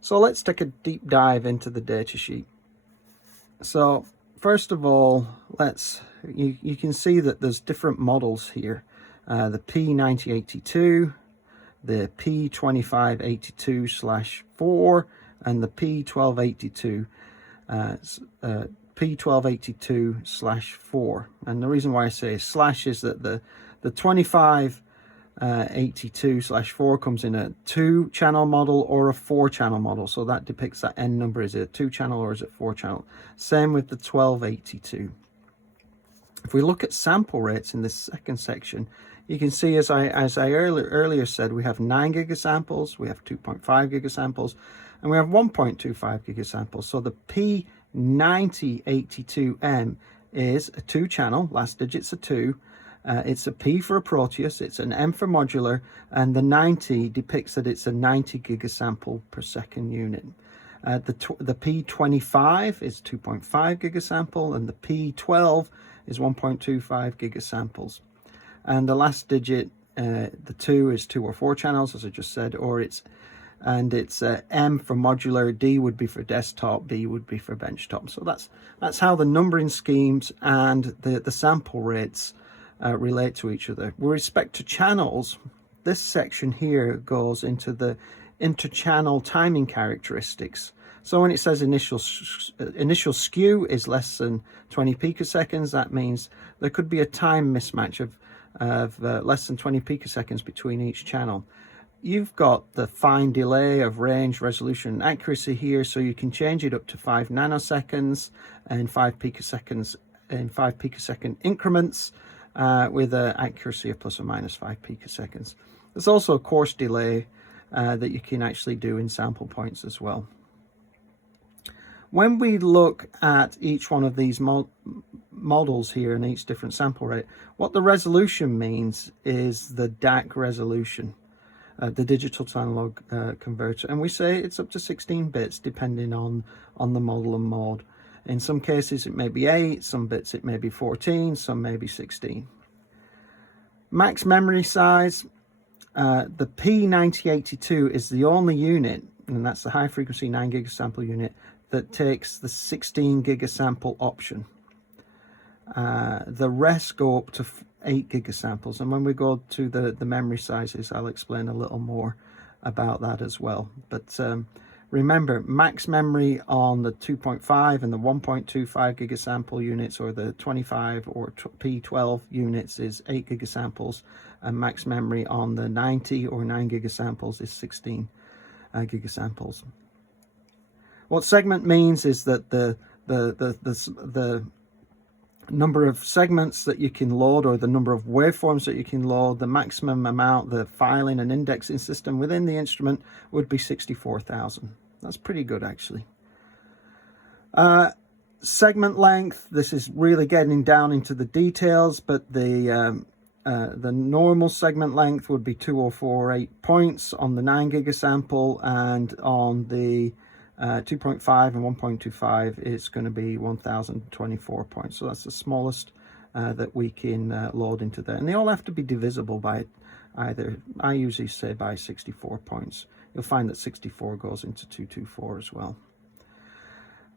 So let's take a deep dive into the datasheet. So first of all, you can see that there's different models here. The P9082, the P2582/4, and the P1282/4. And the reason why I say slash is that the 2582/4 comes in a 2-channel model or a 4-channel model, so that depicts that n number. Is it a 2-channel or is it 4-channel? Same with the 1282. If we look at sample rates in this second section, you can see, as I earlier said, we have 9 gigasamples, we have 2.5 gigasamples, and we have 1.25 gigasamples. So the P9082M is a 2-channel, last digit's a 2. It's a P for a Proteus, it's an M for modular, and the 90 depicts that it's a 90 gigasample per second unit. The P25 is 2.5 gigasample, and the P12 is 1.25 gigasamples. And the last digit, the 2, is 2 or 4 channels, as I just said, it's M for modular, D would be for desktop, B would be for benchtop. So that's how the numbering schemes and the sample rates relate to each other. With respect to channels, this section here goes into the inter-channel timing characteristics. So when it says initial skew is less than 20 picoseconds, that means there could be a time mismatch of less than 20 picoseconds between each channel. You've got the fine delay of range, resolution, and accuracy here, so you can change it up to 5 nanoseconds and 5 picoseconds in 5 picosecond increments with an accuracy of plus or minus 5 picoseconds. There's also a course delay that you can actually do in sample points as well. When we look at each one of these models here and each different sample rate, what the resolution means is the DAC resolution, the digital to analog converter, and we say it's up to 16 bits depending on the model and mode. In some cases it may be 8, some bits it may be 14, some may be 16. Max memory size, the P9082 is the only unit, and that's the high frequency 9 gigasample unit, that takes the 16 gigasample option. The rest go up to 8 gigasamples, and when we go to the memory sizes, I'll explain a little more about that as well. But remember, max memory on the 2.5 and the 1.25 gigasample units, or the 25 or P12 units, is 8 gigasamples, and max memory on the 90 or 9 gigasamples is 16 gigasamples. What segment means is that the number of segments that you can load, or the number of waveforms that you can load, the maximum amount the filing and indexing system within the instrument would be 64,000. That's pretty good, actually. Segment length, this is really getting down into the details, but the normal segment length would be 2048 points on the 9 gigasample, and on the 2.5 and 1.25 it's going to be 1024 points. So that's the smallest that we can load into there, and they all have to be divisible by either, I usually say, by 64 points. You'll find that 64 goes into 224 as well.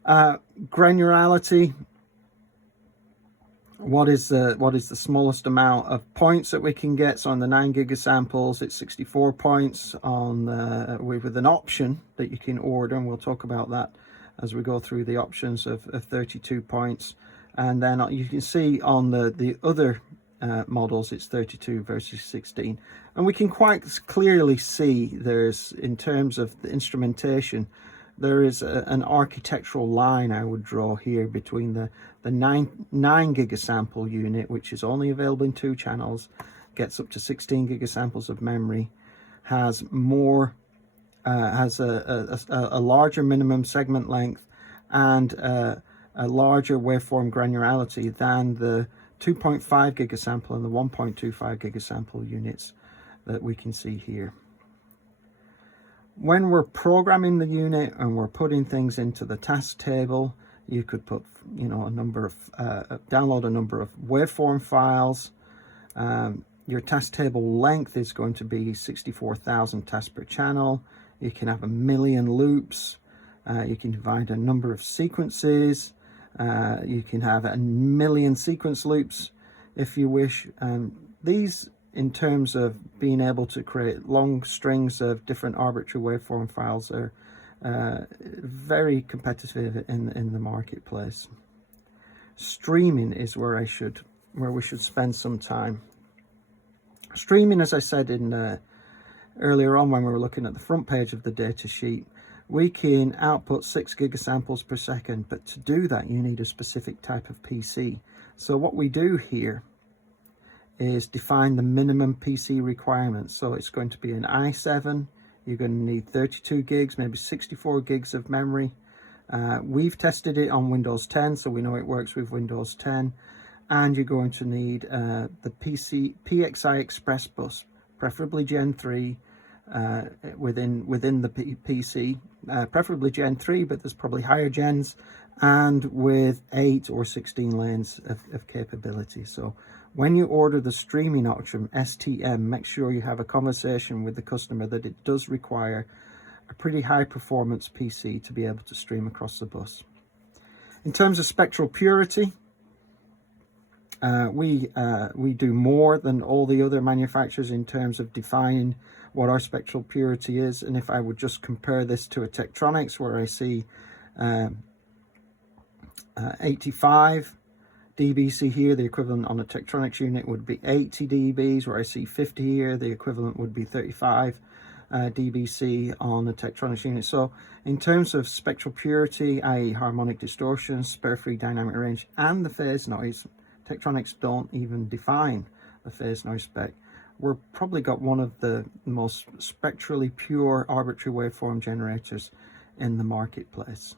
Granularity, what is the smallest amount of points that we can get? So on the 9 gigasamples it's 64 points on with an option that you can order, and we'll talk about that as we go through the options, of 32 points. And then you can see on the other models it's 32 versus 16, and we can quite clearly see there's, in terms of the instrumentation, there is an architectural line I would draw here between the 9 gigasample unit, which is only available in 2 channels, gets up to 16 gigasamples of memory, has more has a larger minimum segment length and a larger waveform granularity than the 2.5 gigasample and the 1.25 gigasample units that we can see here. When we're programming the unit and we're putting things into the task table, you could put, a number of download a number of waveform files. Your task table length is going to be 64,000 tasks per channel. You can have 1,000,000 loops. You can divide a number of sequences. You can have 1,000,000 sequence loops if you wish. These, in terms of being able to create long strings of different arbitrary waveform files, are very competitive in the marketplace. Streaming is where we should spend some time. Streaming, as I said in earlier on when we were looking at the front page of the data sheet, we can output 6 gigasamples per second, but to do that you need a specific type of PC. So what we do here is define the minimum PC requirements. So it's going to be an i7, you're going to need 32 gigs, maybe 64 gigs of memory. We've tested it on Windows 10, so we know it works with Windows 10. And you're going to need the PXI Express bus, preferably Gen 3, within the PC, preferably Gen 3, but there's probably higher gens, and with 8 or 16 lanes of capability. So when you order the streaming option, STM, make sure you have a conversation with the customer that it does require a pretty high performance PC to be able to stream across the bus. In terms of spectral purity, we do more than all the other manufacturers in terms of defining what our spectral purity is. And if I would just compare this to a Tektronix, where I see 85 dBc here, the equivalent on a Tektronix unit would be 80 dBs, where I see 50 here, the equivalent would be 35 dBc on a Tektronix unit. So in terms of spectral purity, i.e. harmonic distortion, spare-free dynamic range, and the phase noise, Tektronix don't even define the phase noise spec. We're probably got one of the most spectrally pure arbitrary waveform generators in the marketplace.